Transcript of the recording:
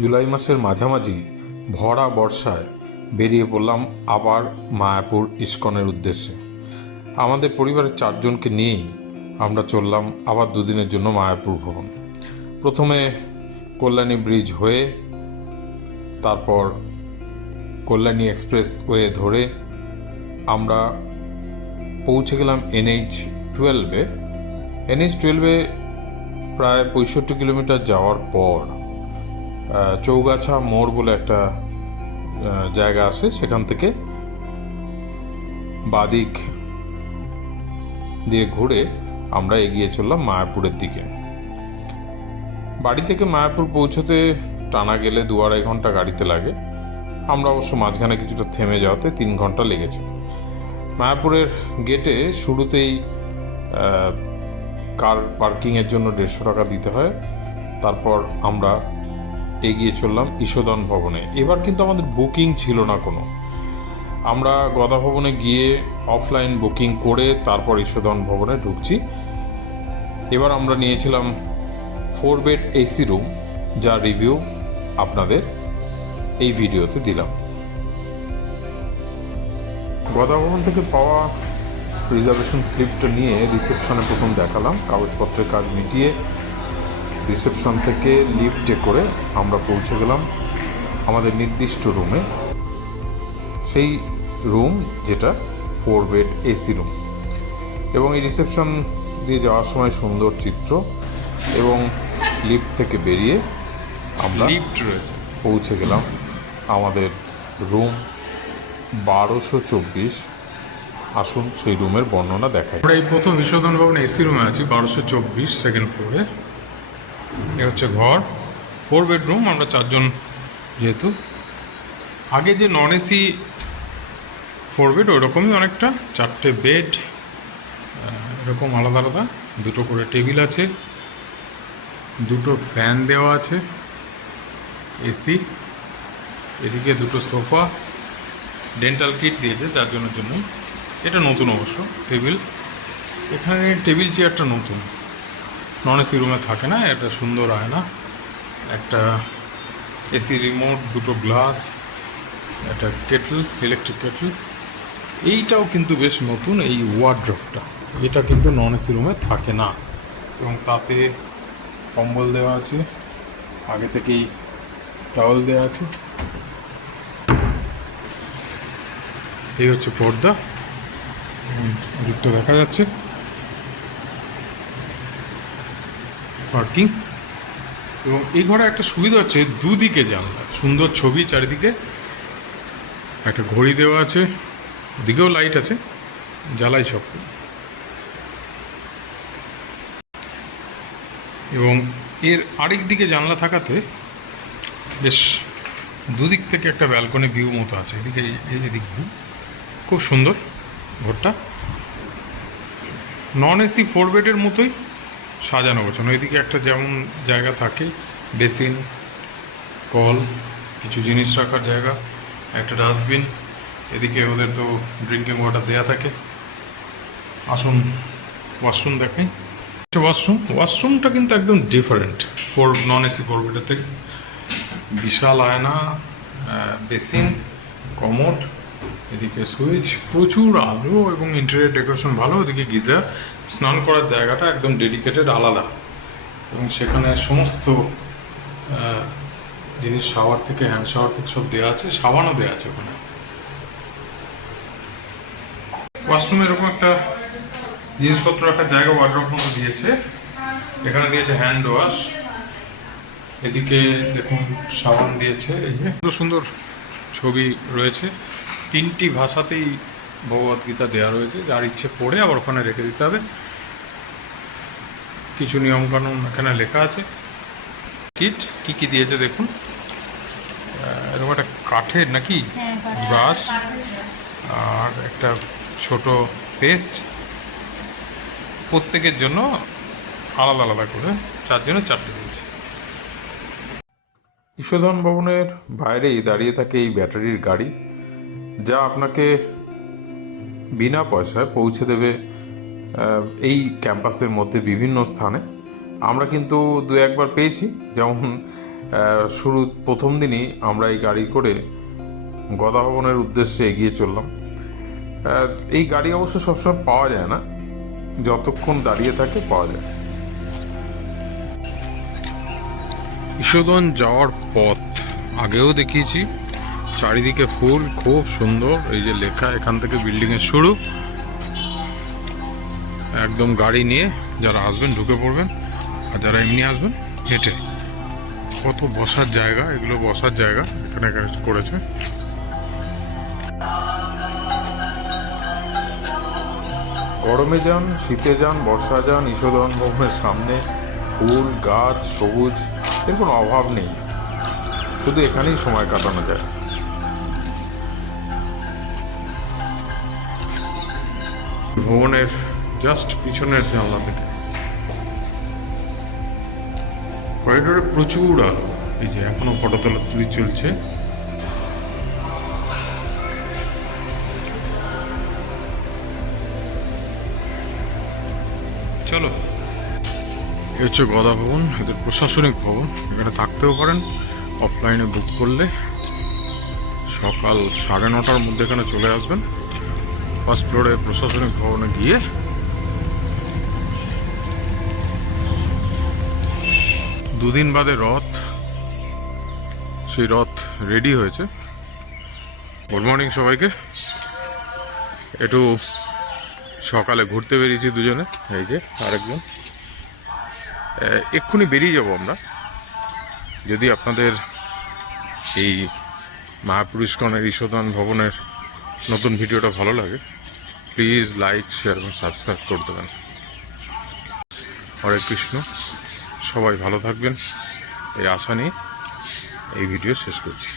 জুলাই মাসের মাঝামাঝি ভরা বর্ষায় বেরিয়ে পড়লাম আবার মায়াপুর ইস্কনের উদ্দেশ্যে। আমাদের পরিবারের 4 জনকে নিয়েই আমরা চললাম আবার দুদিনের জন্য মায়াপুর ভ্রমণ। প্রথমে কল্যাণী ব্রিজ হয়ে, তারপর কল্যাণী এক্সপ্রেস ওয়ে ধরে আমরা পৌঁছে গেলাম NH-12-এ। NH-12-এ প্রায় 65 কিলোমিটার যাওয়ার পর চৌগাছা মোড় বলে একটা জায়গা আছে, সেখান থেকে বাদিক দিয়ে ঘুরে আমরা এগিয়ে চললাম মায়াপুরের দিকে। বাড়ি থেকে মায়াপুর পৌঁছতে টানা গেলে 2-2.5 ঘন্টা গাড়িতে লাগে। আমরা অবশ্য মাঝখানে কিছুটা থেমে যাওয়াতে 3 ঘন্টা লেগেছে। মায়াপুরের গেটে শুরুতেই কার পার্কিংয়ের জন্য 150 টাকা দিতে হয়। তারপর আমরা এগিয়ে চললাম ঈশদন ভবনে। এবার কিন্তু আমাদের বুকিং ছিল না কোনো। আমরা গদা ভবনে গিয়ে অফলাইন বুকিং করে তারপর ঈশদন ভবনে ঢুকছি। এবার আমরা নিয়েছিলাম 4 বেড AC রুম, যার রিভিউ আপনাদের এই ভিডিওতে দিলাম। গদা ভবন থেকে পাওয়া রিজার্ভেশন স্লিপটা নিয়ে রিসেপশনে প্রথম দেখালাম। কাগজপত্রের কাজ মিটিয়ে রিসেপশন থেকে লিফটে করে আমরা পৌঁছে গেলাম আমাদের নির্দিষ্ট রুমে, সেই রুম যেটা 4 বেড AC রুম। এবং এই রিসেপশন দিয়ে যাওয়ার সময় সুন্দর চিত্র, এবং লিফট থেকে বেরিয়ে আমরা পৌঁছে গেলাম আমাদের রুম 1224। আসুন সেই রুমের বর্ণনা দেখাই। আমরা এই প্রথম ঈশদন ভবন AC রুমে আছি, 1224 সেকেন্ড ফ্লোরে। এ হচ্ছে ঘর, 4 বেডরুম। আমরা 4 জন যেহেতু। আগে যে নন AC 4 বেড ওইরকমই অনেকটা, 4টে বেড এরকম আলাদা আলাদা, 2টো করে টেবিল আছে, 2টো ফ্যান দেওয়া আছে, AC, এদিকে 2টো সোফা, ডেন্টাল কিট দিয়েছে 4 জনের জন্য। এটা নতুন অবশ্য টেবিল। এখানে টেবিল চেয়ারটা নতুন, নন AC রুমে থাকে না। এটা সুন্দর আয়না, একটা AC রিমোট, 2টো গ্লাস, একটা কেটল, ইলেকট্রিক কেটল। এইটাও কিন্তু বেশ নতুন, এই ওয়ার্ড্রপটা। এটা কিন্তু নন AC রুমে থাকে না। এবং তাতে কম্বল দেওয়া আছে, আগে থেকেই টাওয়াল দেওয়া আছে। এই হচ্ছে পর্দা, দিকটা দেখা যাচ্ছে। পার্কিং। এবং এই ঘরে একটা সুবিধা হচ্ছে দুদিকে জানলা, সুন্দর ছবি চারিদিকে, একটা ঘড়ি দেওয়া আছে, ওদিকেও লাইট আছে, জ্বালাই সব। এবং এর আরেক দিকে জানলা থাকাতে বেশ দুদিক থেকে একটা ব্যালকনি ভিউ মতো আছে। এদিকে এদিক ভিউ খুব সুন্দর ঘরটা। নন AC 4 বেডের মতোই সাজানো গোছানো। এদিকে একটা যেমন জায়গা থাকে, বেসিন, কল, কিছু জিনিস রাখার জায়গা, একটা ডাস্টবিন। এদিকে ওদের তো ড্রিঙ্কিং ওয়াটার দেওয়া থাকে। আসুন ওয়াশরুম দেখাই। ওয়াশরুমটা কিন্তু একদম ডিফারেন্ট নন AC 4 বেডের থেকে। বিশাল আয়না, বেসিন, কমোড, এদিকে সুইচ, প্রচুর আলো এবং ইন্টেরিয়র ডেকোরেশন ভালো। ওদিকে গিজার, স্নান করার জায়গাটা একদম ডেডিকেটেড আলাদা। এবং সেখানে সমস্ত জিনিস, শাওয়ার থেকে, হ্যান্ড শাওয়ার থেকে সব দেওয়া আছে, সাবানও দেওয়া আছে ওখানে। ওয়াশরুমে এরকম একটা জিনিসপত্র রাখার জায়গা, ওয়ার্ড্রপ মতো দিয়েছে। এখানে দিয়েছে হ্যান্ড ওয়াশ, এদিকে দেখুন সাবান দিয়েছে। এই যে সুন্দর সুন্দর ছবি রয়েছে, 3টি ভাষাতেই ভগবদ্গীতা দেওয়া রয়েছে, যার ইচ্ছে পড়ে আবার ওখানে রেখে দিতে হবে। কিছু নিয়মকানুন এখানে লেখা আছে। কিট কী কী দিয়েছে দেখুন। এরকম একটা কাঠের নাকি ব্রাশ, আর একটা ছোট পেস্ট, প্রত্যেকের জন্য আলাদা আলাদা করে, 4 জনের 4টে দিয়েছে। ঈশদন ভবনের বাইরেই দাঁড়িয়ে থাকে এই ব্যাটারির গাড়ি, যা আপনাকে বিনা পয়সায় পৌঁছে দেবে এই ক্যাম্পাসের মধ্যে বিভিন্ন স্থানে। আমরা কিন্তু 2-1 বার পেয়েছি, যেমন শুরু প্রথম দিনই আমরা এই গাড়ি করে গদা ভবনের উদ্দেশ্যে এগিয়ে চললাম। এই গাড়ি অবশ্য সবসময় পাওয়া যায় না, যতক্ষণ দাঁড়িয়ে থাকে পাওয়া যায়। ঈষদন যাওয়ার পথ আগেও দেখিয়েছি, চারিদিকে ফুল, খুব সুন্দর। এই যে লেখা, এখান থেকে বিল্ডিংয়ের শুরু। একদম গাড়ি নিয়ে যারা আসবেন ঢুকে পড়বেন, আর যারা এমনি আসবেন হেঁটে। কত বসার জায়গা, এগুলো বসার জায়গা এখানে করেছে। গরমে যান, শীতে যান, বর্ষা যান, ঈশোধন ভবনের সামনে ফুল, গাছ, সবুজ, এর কোনো অভাব নেই। শুধু এখানেই সময় কাটানো যায়। ভবনের জাস্ট পিছনের জানলা থেকে করিডোরে প্রচুর আলো। এই যে এখনো ফটো তুলি চলছে। চলো, এ হচ্ছে গদা ভবন, এদের প্রশাসনিক ভবন। এখানে থাকতেও পারেন, অফলাইনে বুক করলে সকাল 9:30টার মধ্যে এখানে চলে আসবেন। ফার্স্ট ফ্লোরে প্রশাসনিক ভবনে গিয়ে দুদিন বাদে রথ, সেই রথ রেডি হয়েছে। গুড মর্নিং সবাইকে। একটু সকালে ঘুরতে বেরিয়েছি দুজনে, এই যে আরেকজন। এক্ষুনি বেরিয়ে যাব আমরা। যদি আপনাদের এই মহাপুরুষগণের ঈশোধন ভবনের নতুন ভিডিওটা ভালো লাগে, প্লিজ লাইক, শেয়ার এবং সাবস্ক্রাইব করে দেবেন। হরে কৃষ্ণ, সবাই ভালো থাকবেন এই আশা নিয়ে এই ভিডিও শেষ করছি।